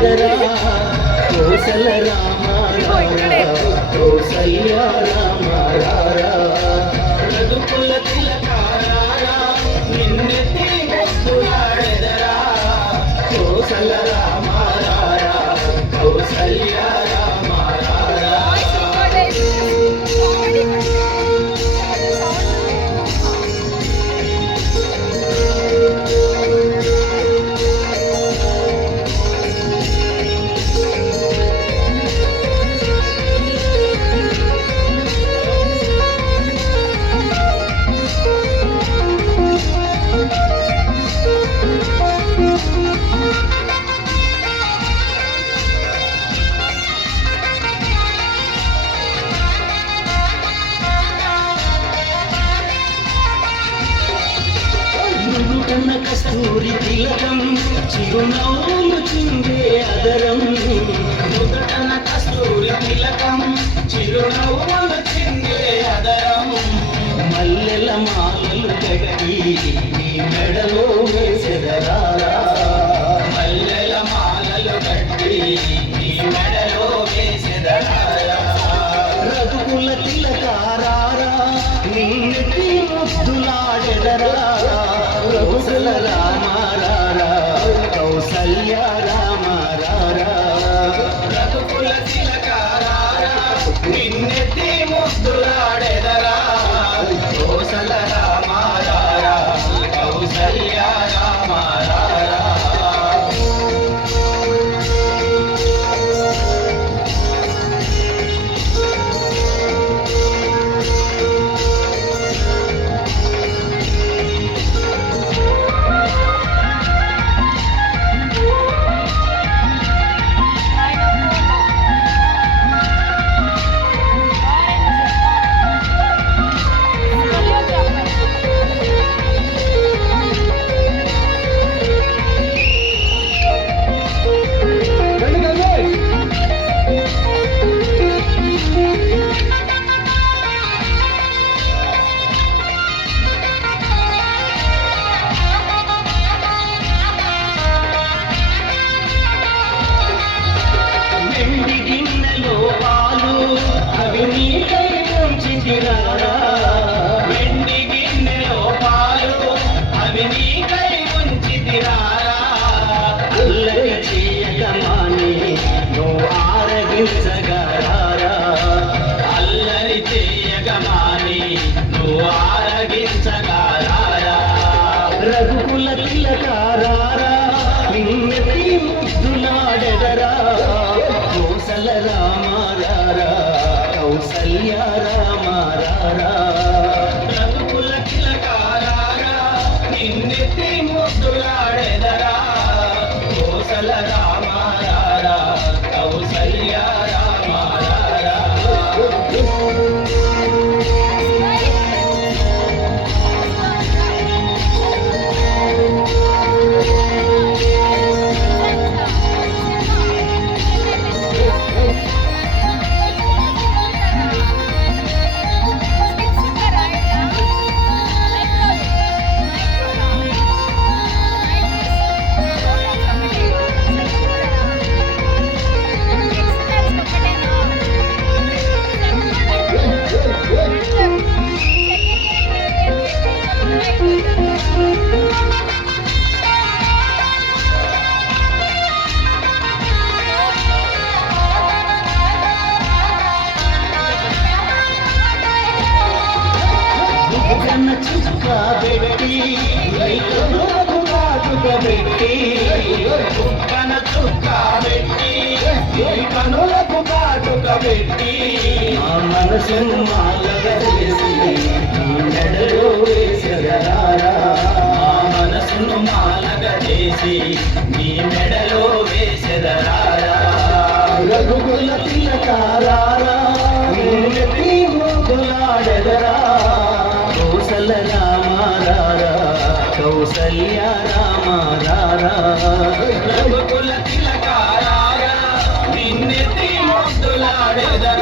ముద్దులాడెదరా కోసల రామ కౌసల్య రామ రఘుకుల తిలకారా నిన్నెత్తి ముద్దులాడెదరా కోసల రామ కౌసల్య రామ కస్తూరి తిలకం చిరునవ్వులు చిందే అదరం నుదుటన కస్తూరి తిలకం చిరునవ్వులు చిందే అదరం మల్లెల మాలలు గట్టి నీ మెడలో వేసెదరా మల్లెల మాలలు గట్టి నీ మెడలో వేసెదరా రఘుకుల తిలకారా నిన్నెత్తి ముద్దులాడెదరా కౌసల రామ కౌసల్య రామ రఘుకుల తిలకారా నిన్నెత్తి ముద్దులాడెదరా కౌసల రామ కౌసల్య రామ వెండి గిన్నెలో పాలు అవి నీకై ఉంచితిరారా అల్లరి చేయకమాని నువ్వు ఆరగించగలరా అల్లరి చేయకమాని నువ్వు ఆరగించగలరా రఘుకుల తిలకారా నిన్నెత్తి ముద్దులాడెదరా కోసల రామ కౌసల్య రామ రఘుకుల తిలకారా నిన్నెత్తి ముద్దులాడెదరా కోసల రామ కౌసల్య రామ చుక్క పెట్టి పెట్టి కుక్కన చుక్క పెట్టి కనులకు కాటుక పెట్టి మా మనసును మాలగా చేసి మెడలో వేసెదరా మా మనసును మాలగా చేసి నీ మెడలో వేసెదరా రఘుకుల తిలకారా నిన్నెత్తి ముద్దులాడెదరా కౌసల రామ కౌసల్య రామ రఘుకుల తిలకారా నిన్నెత్తి ముద్దులాడెదరా